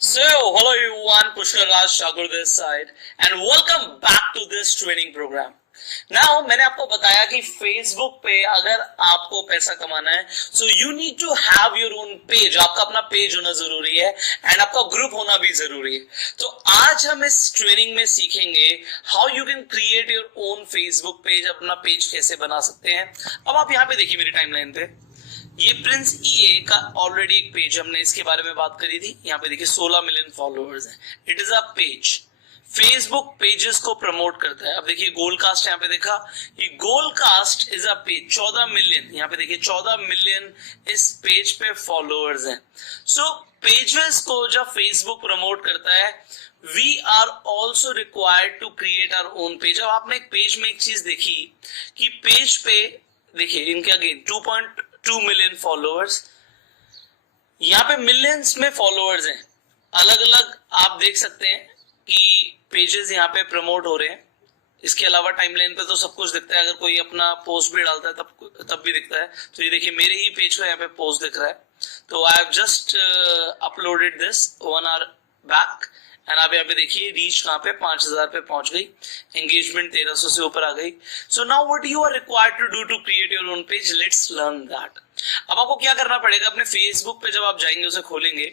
So, hello everyone, Pushkar Raj Thakur this side and welcome back to this training program. Now, मैंने आपको बताया कि Facebook पे अगर आपको पैसा कमाना है so you need to have your own page, आपका अपना पेज होना जरूरी है एंड आपका ग्रुप होना भी जरूरी है. तो आज हम इस ट्रेनिंग में सीखेंगे how you can create your own Facebook page, अपना पेज कैसे बना सकते हैं. अब आप यहाँ पे देखिए मेरी टाइमलाइन पे ये प्रिंस ईए का ऑलरेडी एक पेज हमने इसके बारे में बात करी थी. यहाँ पे देखिए 16 मिलियन फॉलोअर्स हैं. It is a page. Facebook pages को प्रमोट करता है. अब देखिए गोलकास्ट यहाँ पे देखा, ये गोलकास्ट इज अ पेज 14 मिलियन. यहाँ पे देखिए 14 मिलियन इस पेज पे फॉलोअर्स हैं. सो पेजेस को जब फेसबुक प्रमोट करता है we are also required to create our own page. अब आपने एक पेज में एक चीज देखी कि पेज पे देखिए इनके अगेन 2.2 मिलियन फॉलोअर्स, यहाँ पे मिलियंस में फॉलोअर्स हैं. अलग अलग आप देख सकते हैं कि पेजेस यहाँ पे प्रमोट हो रहे हैं. इसके अलावा टाइमलाइन पे तो सब कुछ दिखता है. अगर कोई अपना पोस्ट भी डालता है तब भी दिखता है. तो ये देखिए मेरे ही पेज का यहाँ पे पोस्ट दिख रहा है. तो I have just uploaded this 1 hour back and आप यहाँ पे देखिए रीच कहाँ पे 5000 पे पहुंच गई, एंगेजमेंट 1300 से ऊपर आ गई. So now what you are required to do to create your own page, let's learn that. अब आपको क्या करना पड़ेगा, अपने फेसबुक पे जब आप जाएंगे उसे खोलेंगे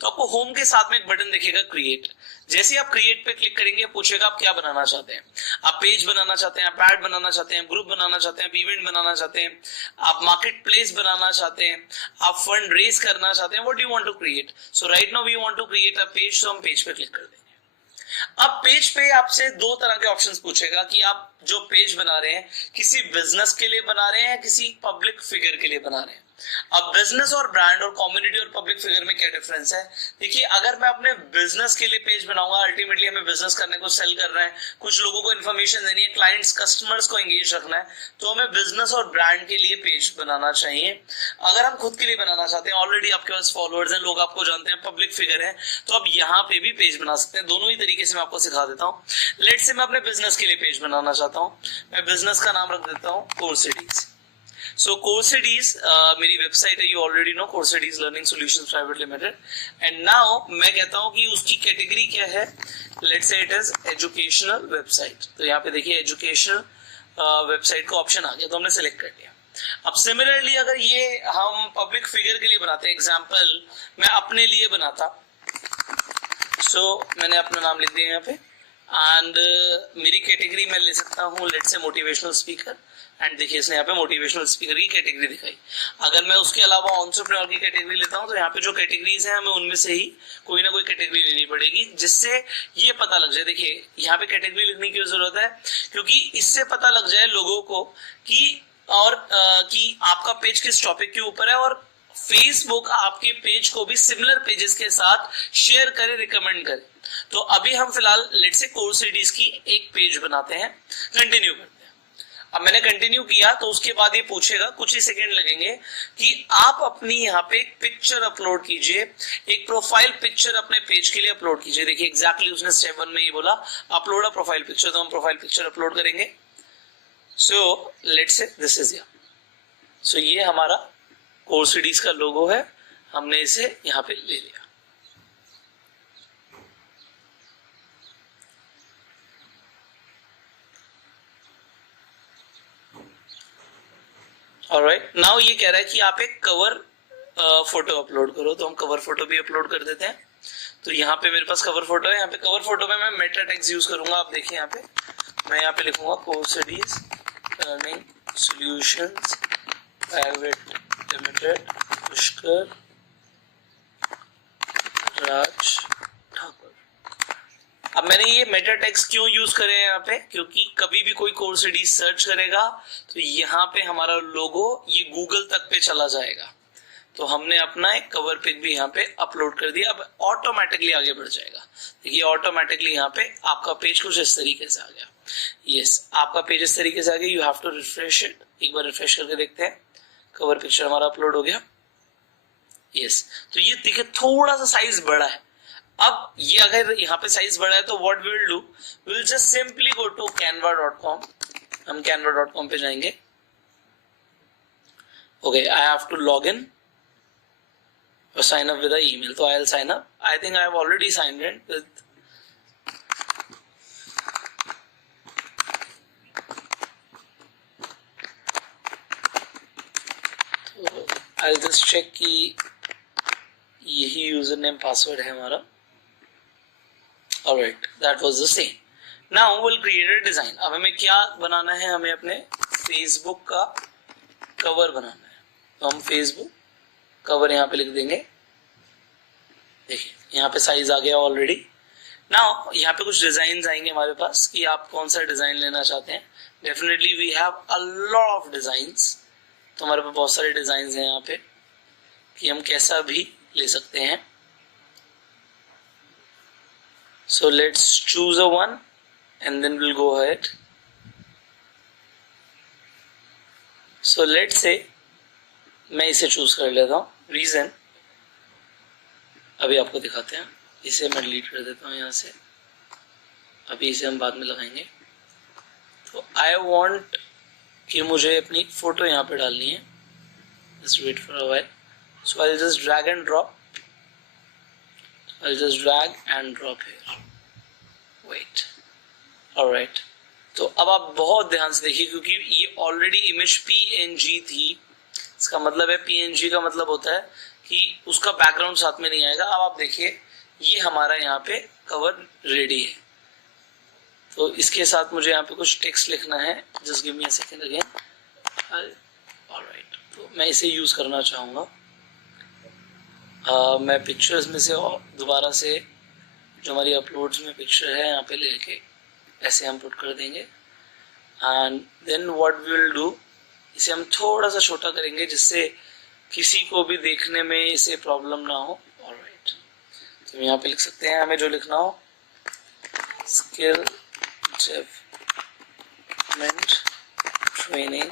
तो आपको होम के साथ में एक बटन दिखेगा क्रिएट. जैसे ही आप क्रिएट पे क्लिक करेंगे पूछेगा आप क्या बनाना चाहते हैं. आप पेज बनाना चाहते हैं, आप ऐड बनाना चाहते हैं, ग्रुप बनाना चाहते हैं, आप इवेंट बनाना चाहते हैं, आप मार्केट प्लेस बनाना चाहते हैं, आप फंड रेज करना चाहते हैं. What do you want to create? So right now we want to create a page. So हम पेज पे क्लिक कर देंगे. अब पेज पे आपसे दो तरह के ऑप्शंस पूछेगा कि आप जो पेज बना रहे हैं किसी बिजनेस के लिए बना रहे हैं, किसी पब्लिक फिगर के लिए बना रहे हैं. अब बिजनेस और ब्रांड और कम्युनिटी और पब्लिक फिगर में क्या डिफरेंस है? देखिए अगर मैं अपने बिजनेस के लिए पेज बनाऊंगा, अल्टीमेटली हमें बिजनेस करने को, सेल करना है, कुछ लोगों को इन्फॉर्मेशन देनी है, क्लाइंट्स कस्टमर्स को एंगेज रखना है, तो हमें बिजनेस और ब्रांड के लिए पेज बनाना चाहिए. अगर हम खुद के लिए बनाना चाहते हैं, ऑलरेडी आपके पास फॉलोअर्स हैं, लोग आपको जानते हैं, पब्लिक फिगर है, तो आप यहाँ पे भी पेज बना सकते हैं. दोनों ही तरीके से मैं आपको सिखा देता हूँ. लेट्स से मैं अपने बिजनेस के लिए पेज बनाना चाहता हूँ. मैं बिजनेस का नाम रख देता हूँ कोर्सिडीज. सो कोर्सिडीज मेरी वेबसाइट है, यू ऑलरेडी नो, कोर्सिडीज learning solutions private limited. And now मैं कहता हूं कि उसकी कैटेगरी क्या है. Let's say it is educational website. तो यहाँ पे देखिए एजुकेशनल वेबसाइट का ऑप्शन आ गया, तो हमने सेलेक्ट कर लिया. अब सिमिलरली अगर ये हम पब्लिक फिगर के लिए बनाते हैं, एग्जाम्पल मैं अपने लिए बनाता, सो मैंने अपना नाम लिख दिया यहाँ पे एंड मेरी कैटेगरी मैं ले सकता हूँ let's say motivational speaker. And देखिए इसने यहाँ पे मोटिवेशनल स्पीकर की कैटेगरी दिखाई. अगर मैं उसके अलावा एंटरप्रेन्योर की कैटेगरी लेता हूँ तो यहाँ पे जो कैटेगरीज हैं हमें उनमें से ही कोई ना कोई कैटेगरी लेनी पड़ेगी जिससे ये पता लग जाए. देखिए यहाँ पे कैटेगरी लिखने की जरूरत है क्योंकि इससे पता लग जाए लोगों को कि कि आपका पेज किस टॉपिक के ऊपर है और फेसबुक आपके पेज को भी सिमिलर पेजेस के साथ शेयर करे, रिकमेंड करे. तो अभी हम फिलहाल लेट्स से कोर्सिडीज की एक पेज बनाते हैं, कंटिन्यू करते हैं. अब मैंने कंटिन्यू किया तो उसके बाद ये पूछेगा, कुछ ही सेकंड लगेंगे, कि आप अपनी यहाँ पे एक पिक्चर अपलोड कीजिए, एक प्रोफाइल पिक्चर अपने पेज के लिए अपलोड कीजिए. देखिए एग्जैक्टली उसने स्टेप 1 में ये बोला अपलोड अ प्रोफाइल पिक्चर, तो हम प्रोफाइल पिक्चर अपलोड करेंगे. सो लेट्स से दिस इज या, सो ये हमारा कोर्सिडीज का लोगो है, हमने इसे यहाँ पे ले लिया. ऑलराइट, नाउ ये कह रहा है कि आप एक कवर फोटो अपलोड करो, तो हम कवर फोटो भी अपलोड कर देते हैं. तो यहाँ पे मेरे पास कवर फोटो है. यहाँ पे कवर फोटो में मैं मेटा टैग्स यूज करूंगा. आप देखिए यहाँ पे मैं यहाँ पे लिखूंगा कोर्सिडीज learning solutions private limited Pushkar Raj Thakur. अब मैंने ये मेटा टैग्स क्यों यूज करे हैं यहाँ पे, क्योंकि कभी भी कोई कोर्सिडीज सर्च करेगा तो यहाँ पे हमारा लोगो ये गूगल तक पे चला जाएगा. तो हमने अपना एक कवर पिक भी यहाँ पे अपलोड कर दिया. अब ऑटोमेटिकली आगे बढ़ जाएगा. देखिए ऑटोमेटिकली यहाँ पे आपका पेज कुछ इस तरीके से आ गया. यस, आपका पेज इस तरीके से आ गया. You have to refresh it. एक बार रिफ्रेश करके देखते हैं. कवर पिक्चर हमारा अपलोड हो गया. यस, तो ये देखिए थोड़ा सा साइज बड़ा है. अब ये अगर यहाँ पे साइज बड़ा है तो what we will do, we will just simply go to canva.com. हम canva.com पे जाएंगे. Okay, I have to log in. or sign up with an email. So I'll sign up. I think I have already signed in with I'll just check कि यही user name password है हमारा. Alright, that was the same. Now we'll create a design. अब हमें क्या बनाना है, हमें अपने फेसबुक का कवर बनाना है. तो हम फेसबुक कवर यहाँ पे लिख देंगे. देखिए यहाँ पे साइज आ गया ऑलरेडी. नाउ यहाँ पे कुछ डिजाइन आएंगे हमारे पास कि आप कौन सा डिजाइन लेना चाहते हैं. Definitely we have a lot of designs. तो हमारे पास बहुत सारे डिजाइन हैं यहाँ पे कि हम कैसा भी ले सकते हैं. So let's choose a one and then will go ahead. So let's say मैं इसे चूज कर लेता हूँ. रीजन अभी आपको दिखाते हैं. इसे मैं डिलीट कर देता हूँ यहाँ से. अभी इसे हम बाद में लगाएंगे. तो आई वॉन्ट कि मुझे अपनी फोटो यहाँ पे डालनी है. Just wait for a while. So I just drag and drop. I just drag and drop here. Wait. Alright. तो अब आप बहुत ध्यान से देखिए क्योंकि ये ऑलरेडी इमेज PNG थी. इसका मतलब है PNG का मतलब होता है कि उसका बैकग्राउंड साथ में नहीं आएगा. अब आप देखिए ये हमारा यहाँ पे कवर रेडी है. तो इसके साथ मुझे यहाँ पे कुछ टेक्स्ट लिखना है. Just give me a second again. Alright. तो मैं इसे यूज करना चाहूँगा. मैं पिक्चर्स में से दोबारा से जो हमारी अपलोड्स में पिक्चर है यहाँ पे लेके ऐसे हम पुट कर देंगे. And then what we will do, इसे हम थोड़ा सा छोटा करेंगे जिससे किसी को भी देखने में इसे प्रॉब्लम ना हो. ऑलराइट. तो यहाँ पे लिख सकते हैं हमें जो लिखना हो. Skill development training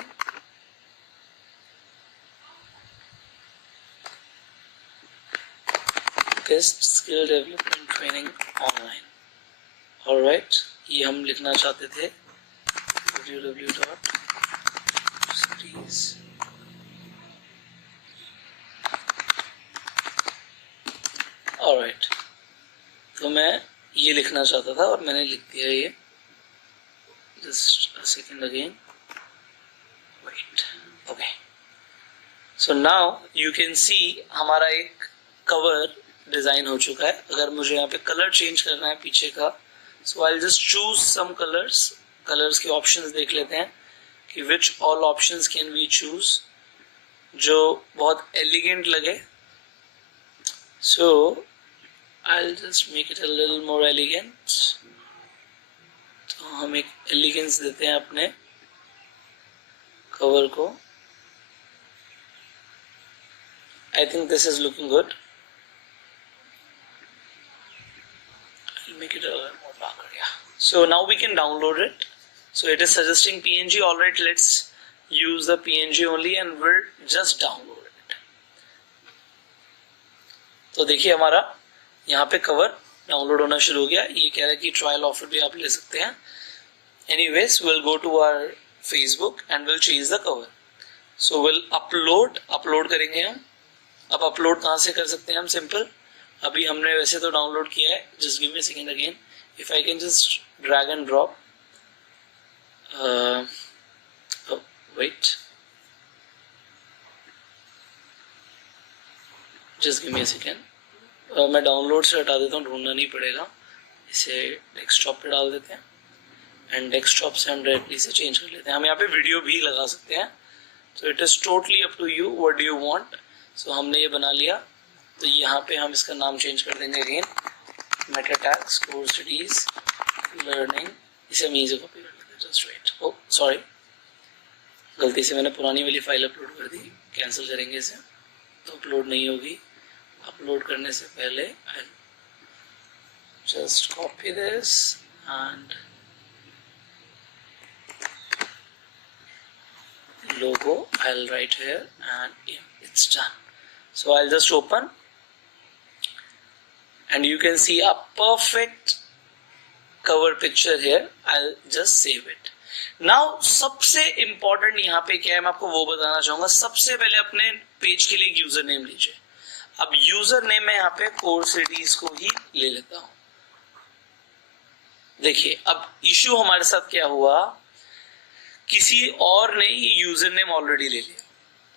guest skill development training online. Alright. ये हम लिखना चाहते थे www.series. ऑलराइट. तो मैं ये लिखना चाहता था और मैंने लिख दिया ये. Just a second again. Wait. Okay. So now you can see हमारा एक कवर डिजाइन हो चुका है. अगर मुझे यहाँ पे कलर चेंज करना है पीछे का, so I'll just choose some colors. Colours के ऑप्शंस देख लेते हैं कि which all options can we choose जो बहुत एलिगेंट लगे. So I'll just make it a little more elegant. तो हम एक एलिगेंस देते हैं अपने कवर को. I think this is looking good. I'll make it a little more darker. Yeah. So now we can download it. So it is suggesting PNG. All right, let's use the PNG only and we'll just download it. तो देखिए हमारा यहाँ पे cover download होना शुरू हो गया. ये कह रहा है कि ट्रायल ऑफर भी आप ले सकते हैं. Anyways, we'll go to our Facebook and we'll change the cover. So we'll upload करेंगे हम. अब अपलोड कहाँ से कर सकते हैं हम? सिंपल. अभी हमने वैसे तो डाउनलोड किया है. Just give me a second again. If I can just drag and drop. Oh, wait. Just give me a second. मैं डाउनलोड से हटा देता हूँ, ढूंढना नहीं पड़ेगा. इसे डेस्कटॉप पे डाल देते हैं एंड डेस्कटॉप से हम डायरेक्टली से चेंज कर लेते हैं. हम यहाँ पे वीडियो भी लगा सकते हैं. तो it is totally up to you what do you want. So हमने ये बना लिया. तो यहाँ पे हम इसका नाम चेंज कर देंगे again. Meta tags course studies learning. इसे हम इजी कॉपी कर लेते हैं. Just wait. ओ सॉरी, गलती से मैंने पुरानी वाली फाइल अपलोड कर दी. कैंसिल करेंगे इसे तो अपलोड नहीं होगी. अपलोड करने से पहले I just copy this and logo I'll write here and yeah, it's done. So I'll just open and you can see a perfect cover picture here. I'll just save it. Now सबसे important यहाँ पे क्या है मैं आपको वो बताना चाहूंगा. सबसे पहले अपने पेज के लिए एक यूजर नेम लीजिए. अब यूजर नेम मैं यहाँ पे कोर सिटीज को ही ले लेता हूं। देखिए अब इश्यू हमारे साथ क्या हुआ, किसी और ने ये यूजर नेम ऑलरेडी ले लिया,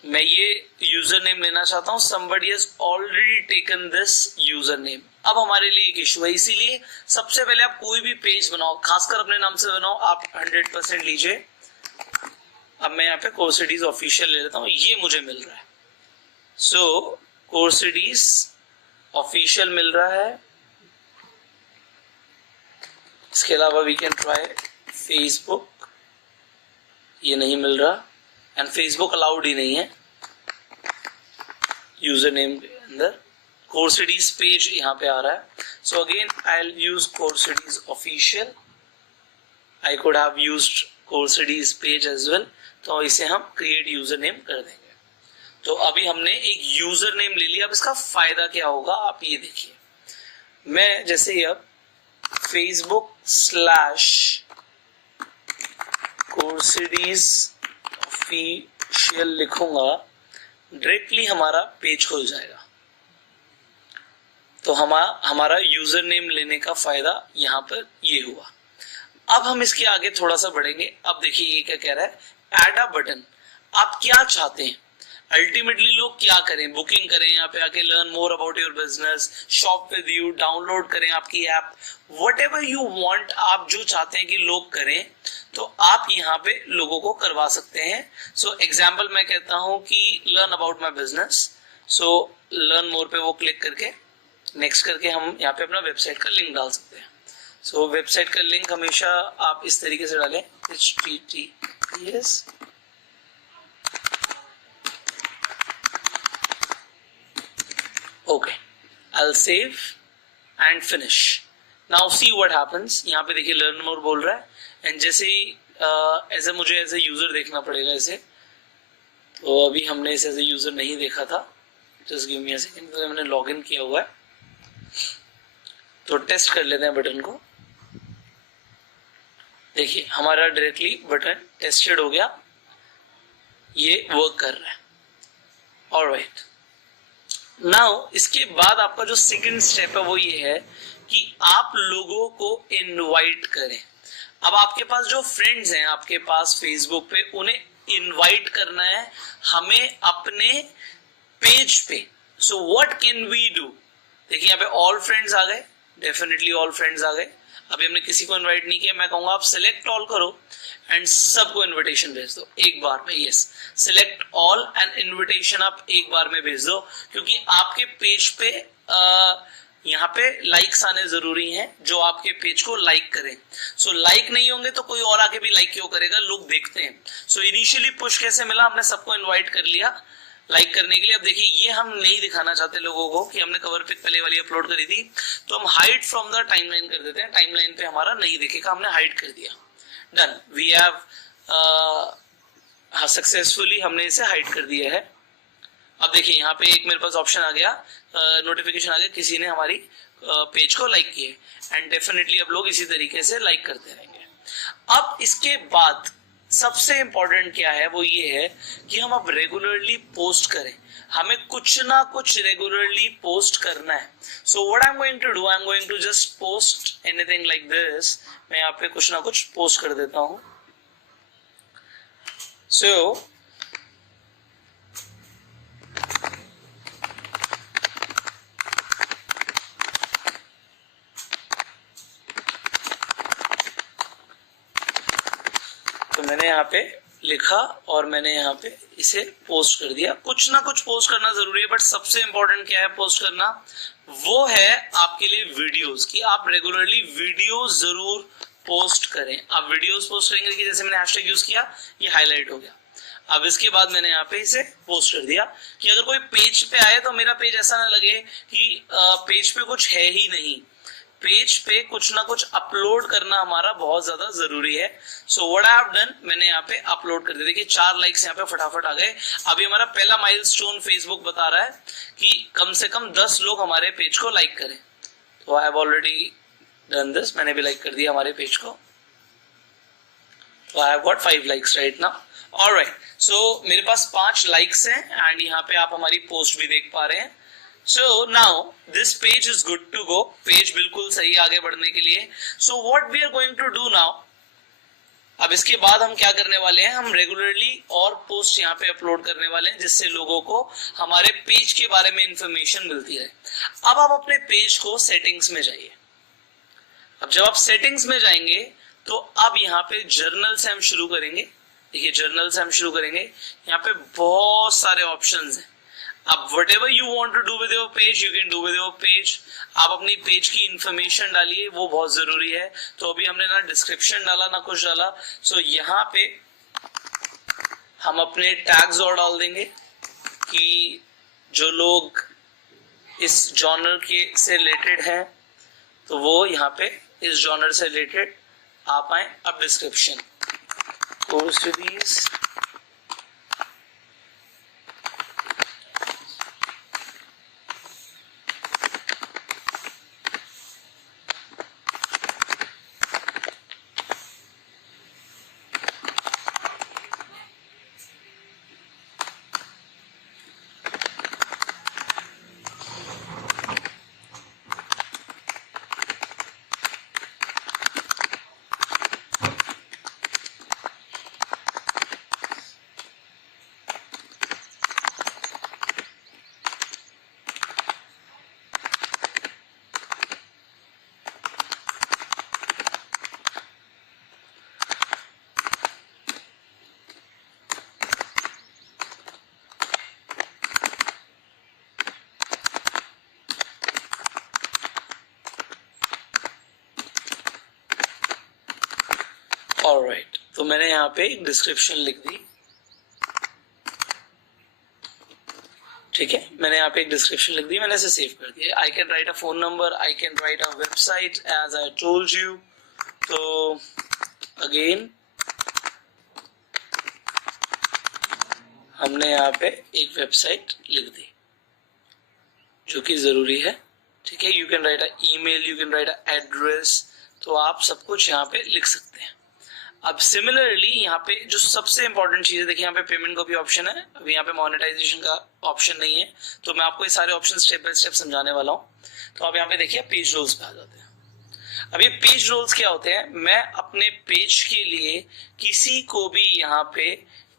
मैं ये यूजर नेम लेना चाहता हूं, somebody has already taken this user name. अब हमारे लिए एक इशू है, इसीलिए सबसे पहले आप कोई भी पेज बनाओ, खासकर अपने नाम से बनाओ, आप 100% लीजिए। अब मैं यहाँ पे कोर्सिडीज ऑफिशियल ले लेता हूँ, ये मुझे मिल रहा है। सो कोर्सिडीज ऑफिशियल मिल रहा है। इसके अलावा वी कैन ट्राई फेसबुक, ये नहीं मिल रहा, एंड फेसबुक अलाउड ही नहीं है यूजर नेम के अंदर। कोर्सिडीज पेज यहाँ पे आ रहा है। So again I will use कोर्सिडीज official, I could have used कोर्सिडीज पेज एज वेल। तो इसे हम क्रिएट यूजर नेम कर देंगे। तो अभी हमने एक यूजर नेम ले लिया। अब इसका फायदा क्या होगा आप ये देखिए, मैं जैसे ही अब facebook/coursides ऑफिशियल लिखूंगा, डायरेक्टली हमारा पेज खुल जाएगा। तो हमारा यूजर नेम लेने का फायदा यहाँ पर ये हुआ। अब हम इसके आगे थोड़ा सा बढ़ेंगे। अब देखिए ये क्या कह रहा है, ऐड अ बटन। आप क्या चाहते हैं, अल्टीमेटली लोग क्या करें, बुकिंग करें, यहाँ पे आके learn more about your business, shop with you, download करें आपकी app, what ever you want, आप जो चाहते हैं कि लोग करें तो आप यहाँ पे लोगों को करवा सकते हैं। सो एग्जाम्पल मैं कहता हूं कि learn about my business, so learn more पे वो क्लिक करके नेक्स्ट करके हम यहाँ पे अपना वेबसाइट का लिंक डाल सकते हैं। सो वेबसाइट का लिंक हमेशा आप इस तरीके से डालें, https okay, I'll save and finish. Now see what happens. यहाँ पे देखिए learn more बोल रहा है, एंड जैसे ही ऐसे मुझे एज ए यूजर देखना पड़ेगा इसे। तो अभी हमने इसे एज ए यूजर नहीं देखा था, just give me a second, तो मैंने लॉग इन किया हुआ है। तो टेस्ट कर लेते हैं बटन को। देखिए हमारा डायरेक्टली बटन टेस्टेड हो गया, ये वर्क कर रहा है। ऑलराइट, नाउ इसके बाद आपका जो सेकंड स्टेप है वो ये है कि आप लोगों को इनवाइट करें। अब आपके पास जो फ्रेंड्स हैं आपके पास फेसबुक पे, उन्हें इनवाइट करना है हमें अपने पेज पे। So what can we do, देखिए यहाँ पे ऑल फ्रेंड्स आ गए, डेफिनेटली ऑल फ्रेंड्स आ गए। अभी हमने किसी को इनवाइट नहीं किया, मैं कहूंगा आप सिलेक्ट ऑल करो एंड सबको इनविटेशन भेज दो एक बार में। Yes, select all and invitation आप एक बार में भेज दो, क्योंकि आपके पेज पे यहाँ पे लाइक्स आने जरूरी हैं, जो आपके पेज को लाइक करें। सो लाइक नहीं होंगे तो कोई और आके भी लाइक क्यों करेगा, लोग देखते हैं। सो इनिशियली पुश कैसे मिला, हमने सबको इन्वाइट कर लिया लाइक करने के लिए। अब देखिए ये हम नहीं दिखाना चाहते लोगों को कि हमने कवर पिक पहले वाली अपलोड करी थी, तो हम हाइड फ्रॉम द टाइमलाइन कर देते हैं, टाइमलाइन पे हमारा नहीं दिखेगा, हमने हाइड कर दिया। डन, वी हैव सक्सेसफुली हमने इसे हाइड कर दिया है। अब देखिए यहाँ पे एक मेरे पास ऑप्शन आ गया, नोटिफिकेशन आ गया, किसी ने हमारी पेज को लाइक किए, एंड डेफिनेटली अब लोग इसी तरीके से लाइक करते रहेंगे। अब इसके बाद सबसे इंपॉर्टेंट क्या है वो ये है कि हम अब रेगुलरली पोस्ट करें, हमें कुछ ना कुछ रेगुलरली पोस्ट करना है। So what I am going to do, I am going to just post anything like this. मैं यहाँ पे कुछ ना कुछ पोस्ट कर देता हूं। सो मैंने यहाँ पे लिखा और मैंने यहाँ पे इसे पोस्ट कर दिया। कुछ ना कुछ पोस्ट करना जरूरी है, बट सबसे इंपॉर्टेंट क्या है पोस्ट करना, वो है आपके लिए वीडियोस, कि आप रेगुलरली वीडियोस जरूर पोस्ट करें। आप वीडियोस पोस्ट करेंगे कि जैसे मैंने हैशटैग यूज किया, ये हाईलाइट हो गया। अब इसके बाद मैंने यहाँ पे इसे पोस्ट कर दिया कि अगर कोई पेज पे आए तो मेरा पेज ऐसा ना लगे कि पेज पे कुछ है ही नहीं। पेज पे कुछ ना कुछ अपलोड करना हमारा बहुत ज्यादा जरूरी है। So what I have done, मैंने यहाँ पे अपलोड कर दिया। देखिए 4 लाइक्स यहाँ पे फटाफट आ गए। अभी हमारा पहला माइलस्टोन फेसबुक बता रहा है कि कम से कम 10 लोग हमारे पेज को लाइक करें। तो I have already done this, मैंने भी लाइक कर दिया हमारे पेज को। तो I have got 5 likes right now. Alright, so मेरे पास 5 लाइक्स हैं, एंड यहाँ पे आप हमारी पोस्ट भी देख पा रहे हैं। So now this page is good to go. Page बिल्कुल सही आगे बढ़ने के लिए. So what we are going to do now, अब इसके बाद हम क्या करने वाले हैं, हम रेगुलरली और पोस्ट यहाँ पे अपलोड करने वाले हैं जिससे लोगों को हमारे पेज के बारे में इंफॉर्मेशन मिलती है. अब आप अपने पेज को सेटिंग्स में जाइए. अब जब आप सेटिंग्स में जाएंगे तो अब यहाँ पे जर्नल से हम शुरू करेंगे. देखिए जर्नल से हम शुरू करेंगे. यहाँ पे बहुत सारे ऑप्शंस हैं. अब whatever you want to do with your page, you can do with your page. आप अपनी पेज की इंफॉर्मेशन डालिए, वो बहुत जरूरी है. तो अभी हमने ना डिस्क्रिप्शन डाला ना कुछ डाला. सो यहाँ पे हम अपने टैग्स और डाल देंगे कि जो लोग इस जॉनर के से रिलेटेड हैं तो वो यहाँ पे इस जॉनर से रिलेटेड आ पाए. अब डिस्क्रिप्शन कोर्स रिव्यूज, ऑलराइट. तो मैंने यहाँ पे एक डिस्क्रिप्शन लिख दी. ठीक है, मैंने यहाँ पे एक डिस्क्रिप्शन लिख दी, मैंने इसे सेव कर दिया. I can write a phone number, I can write a website as I told you. तो अगेन हमने यहाँ पे एक वेबसाइट लिख दी जो कि जरूरी है. ठीक है, you can write a email, you can write a address. तो आप सब कुछ यहाँ पे लिख सकते हैं. अब सिमिलरली यहाँ पे जो सबसे इंपॉर्टेंट चीज है, देखिए यहाँ पे पेमेंट का भी ऑप्शन है. अभी यहाँ पे मोनेटाइजेशन का ऑप्शन नहीं है, तो मैं आपको ये सारे ऑप्शन स्टेप बाय स्टेप समझाने वाला हूँ. तो आप यहाँ पे देखिए पेज रोल्स पे आ जाते हैं. अब ये पेज रोल्स क्या होते हैं, मैं अपने पेज के लिए किसी को भी यहाँ पे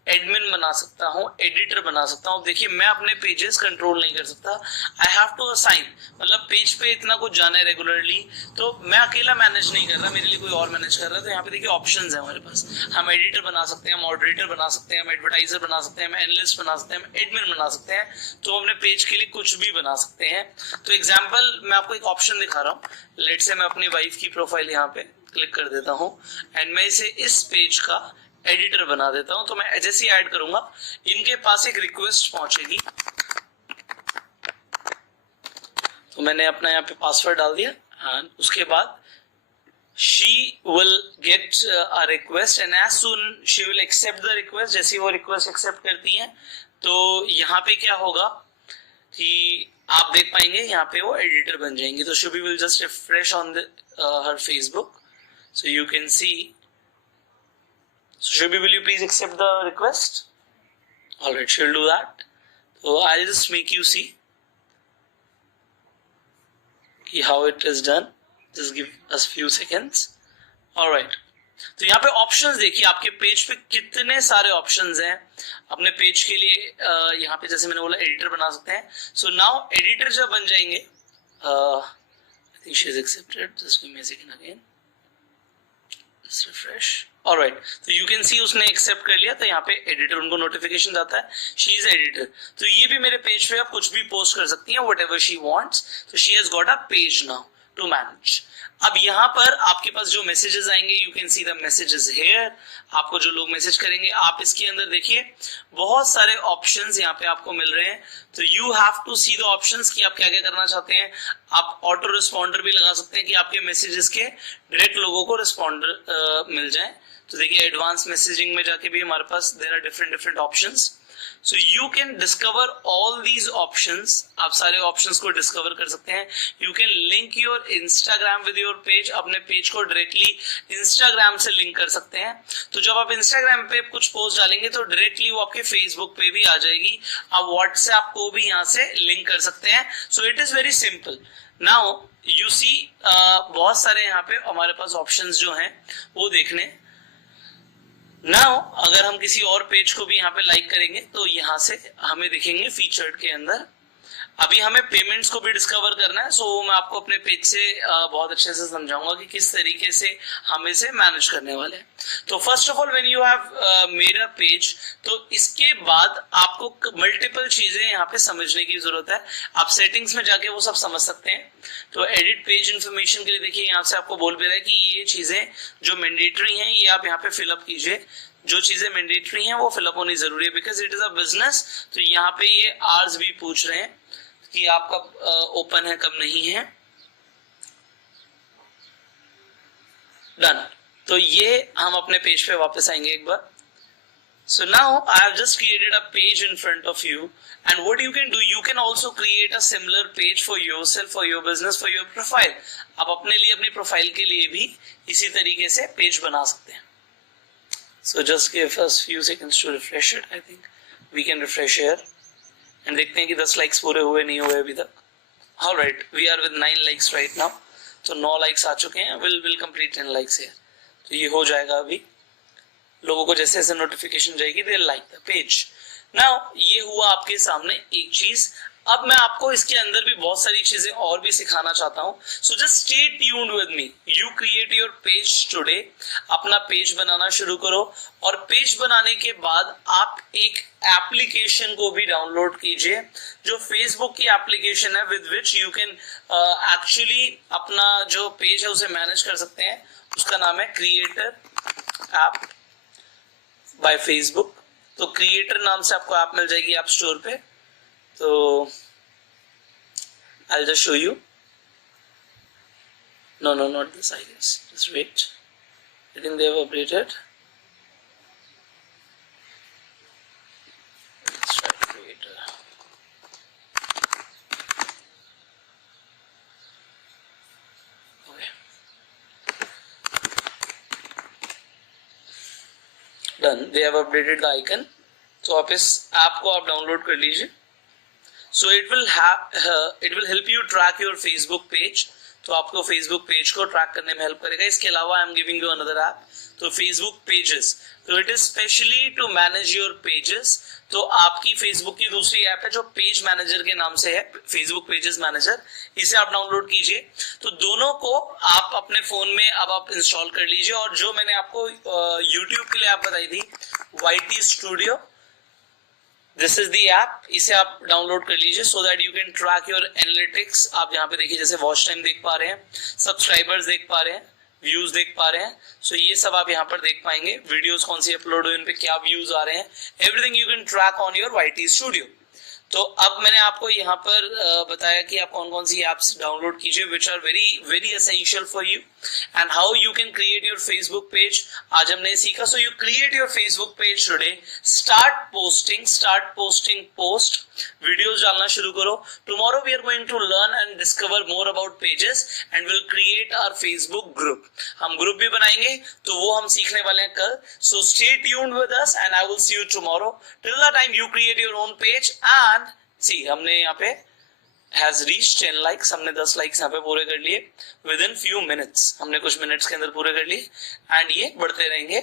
एडमिन बना सकता हूँ, एडिटर बना सकता हूँ. देखिए मैं अपने पेजेस कंट्रोल नहीं कर सकता. आई हैव टू असाइन, मतलब पेज पे इतना कुछ जाना है रेगुलरली, तो मैं अकेला मैनेज नहीं कर रहा, मेरे लिए कोई और मैनेज कर रहा है. तो यहाँ पे देखिए ऑप्शंस है हमारे पास. हम एडिटर बना सकते हैं, मॉडरेटर बना सकते हैं, हम एडवर्टाइजर बना सकते हैं, हम एनालिस्ट बना सकते हैं, हम एडमिन बना सकते हैं. तो अपने पेज के लिए कुछ भी बना सकते हैं. तो एग्जाम्पल मैं आपको एक ऑप्शन दिखा रहा हूँ. लेट से मैं अपनी वाइफ की प्रोफाइल यहाँ पे क्लिक कर देता हूँ एंड मैं इसे इस पेज का एडिटर बना देता हूं. तो मैं जैसे ही ऐड करूंगा इनके पास एक रिक्वेस्ट पहुंचेगी. तो मैंने अपना यहाँ पे पासवर्ड डाल दिया एंड उसके बाद she will get a request and as soon she will accept the request. जैसे ही वो रिक्वेस्ट एक्सेप्ट करती हैं तो यहाँ पे क्या होगा कि आप देख पाएंगे यहाँ पे वो एडिटर बन जाएंगे. तो Shubhi will just refresh on her Facebook so you can see. So Shubhi, will you please accept the request? Alright, she'll do that. So I'll just make you see how it is done. Just give us few seconds. Alright. तो यहाँ पे options देखिए, आपके page पे कितने सारे options हैं. अपने पेज के लिए यहाँ पे जैसे मैंने बोला एडिटर बना सकते हैं. सो नाउ एडिटर जब बन जाएंगे, I think she is accepted. Just give me a second again. Let's refresh. Alright, तो you can see उसने एक्सेप्ट कर लिया. तो यहाँ पे एडिटर उनको नोटिफिकेशन जाता है, शी इज एडिटर. तो ये भी मेरे पेज पे आप कुछ भी पोस्ट कर सकती हैं, whatever she wants. तो she has got a page now to manage. अब यहाँ पर आपके पास जो मैसेजेस आएंगे, you can see the messages here. आपको जो लोग मैसेज करेंगे, आप इसके अंदर देखिए बहुत सारे ऑप्शंस यहाँ पे आपको मिल रहे हैं. तो you have to see the options कि आप क्या क्या करना चाहते हैं. आप ऑटो रिस्पॉन्डर भी लगा सकते हैं कि आपके मैसेजेस के डायरेक्ट लोगों को रिस्पॉन्डर मिल जाए. तो देखिए एडवांस मैसेजिंग में जाके भी हमारे पास there are different options. So you can discover all these options. आप सारे options को discover कर सकते हैं. You can link your Instagram with your page. अपने page को directly Instagram से link कर सकते हैं. तो जब आप Instagram पे कुछ post डालेंगे तो directly वो आपके Facebook पे भी आ जाएगी. आप WhatsApp को भी यहाँ से link कर सकते हैं. So it is very simple. Now you see बहुत सारे यहाँ पे हमारे पास options जो हैं वो देखने. नाउ अगर हम किसी और पेज को भी यहाँ पे लाइक करेंगे तो यहाँ से हमें दिखेंगे फीचर्ड के अंदर. अभी हमें पेमेंट्स को भी डिस्कवर करना है, सो मैं आपको अपने पेज से बहुत अच्छे से समझाऊंगा कि किस तरीके से हम इसे मैनेज करने वाले हैं. तो first of all when you have made a page, तो इसके बाद आपको मल्टीपल चीजें यहाँ पे समझने की जरूरत है. आप सेटिंग्स में जाके वो सब समझ सकते हैं. तो एडिट पेज इंफॉर्मेशन के लिए देखिए यहाँ से आपको बोल भी रहा है कि ये चीजें जो मैंडेटरी हैं ये आप यहाँ पे फिलअप कीजिए. जो चीजें मैंडेटरी हैं वो फिलअप होनी जरूरी है because it is a business. तो यहाँ पे ये आवर्स भी पूछ रहे हैं कि आप कब ओपन है कब नहीं है. डन. तो ये हम अपने पेज पे वापस आएंगे एक बार. So now I have just created a page in front of you, and what you can do, you can also create a similar page for yourself, for your business, for your profile. आप अपने लिए अपनी profile के लिए भी इसी तरीके से पेज बना सकते हैं. So just give us few seconds to refresh it. I think we can refresh here. And देखते हैं कि 10 लाइक्स पूरे हुए नहीं हुए अभी तक. Alright, we are with 9 likes right now. तो 9 लाइक्स आ चुके हैं. We'll complete 10 likes here. तो ये हो जाएगा अभी. लोगों को जैसे जैसे नोटिफिकेशन जाएगी they'll like the page. Now ये हुआ आपके सामने एक चीज. अब मैं आपको इसके अंदर भी बहुत सारी चीजें और भी सिखाना चाहता हूं. So just stay tuned with me. You create your page today. अपना पेज बनाना शुरू करो और पेज बनाने के बाद आप एक एप्लीकेशन को भी डाउनलोड कीजिए जो फेसबुक की एप्लीकेशन है with which you can actually अपना जो पेज है उसे मैनेज कर सकते हैं. उसका नाम है क्रिएटर ऐप बाय फेसबुक. तो क्रिएटर नाम से आपको ऐप मिल जाएगी ऐप स्टोर पे. So I'll just show you. No, not this, I guess. Just wait. I think they have updated. Let's try to create a... Okay. Done. They have updated the icon. तो आप इस app को आप download कर लीजिए. So it will help you track your Facebook page. तो आपको Facebook page को ट्रैक करने में हेल्प करेगा. इसके अलावा I am giving you another app. तो Facebook पेजेस. तो it is specially to manage your pages. तो आपकी Facebook की दूसरी ऐप है जो पेज मैनेजर के नाम से है, Facebook पेजेस मैनेजर. इसे आप डाउनलोड कीजिए. तो दोनों को आप अपने फोन में अब आप इंस्टॉल कर लीजिए. और जो मैंने आपको YouTube के लिए ऐप बताई थी YT studio, this is the app. इसे आप डाउनलोड कर लीजिए so that you can track your analytics. आप यहाँ पे देखिए जैसे वॉच टाइम देख पा रहे हैं, सब्सक्राइबर्स देख पा रहे हैं, व्यूज देख पा रहे हैं. सो ये सब आप यहाँ पर देख पाएंगे. वीडियोस कौन सी अपलोड हुई, उन पे क्या व्यूज आ रहे हैं, everything you can track on your YT studio. तो अब मैंने आपको यहाँ पर बताया कि आप कौन कौन सी एप्स डाउनलोड कीजिए which are very very essential for you and how you can create your Facebook page. आज हमने सीखा. So you create your Facebook page today. Start posting post videos डालना शुरू करो. Tomorrow we are going to learn and discover more about pages and will create our Facebook group. हम group भी बनाएंगे तो वो हम सीखने वाले हैं कल. So stay tuned with us and I will see you tomorrow. Till the time you create your own page and see. हमने यहाँ पे has reached 10 likes. हमने 10 likes यहाँ पे पूरे कर लिए within few minutes. हमने कुछ मिनट्स के अंदर पूरे कर लिए एंड ये बढ़ते रहेंगे.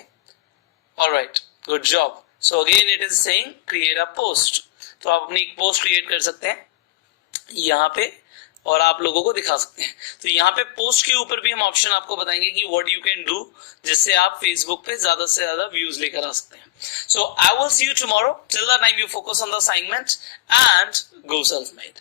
Alright, good job. So again it is saying create a post. तो आप अपनी एक पोस्ट क्रिएट कर सकते हैं यहाँ पे और आप लोगों को दिखा सकते हैं. तो यहाँ पे पोस्ट के ऊपर भी हम ऑप्शन आपको बताएंगे कि व्हाट यू कैन डू जिससे आप फेसबुक पे ज्यादा से ज्यादा व्यूज लेकर आ सकते हैं. So I will see you tomorrow. Till that time you focus on the assignment and go self-made.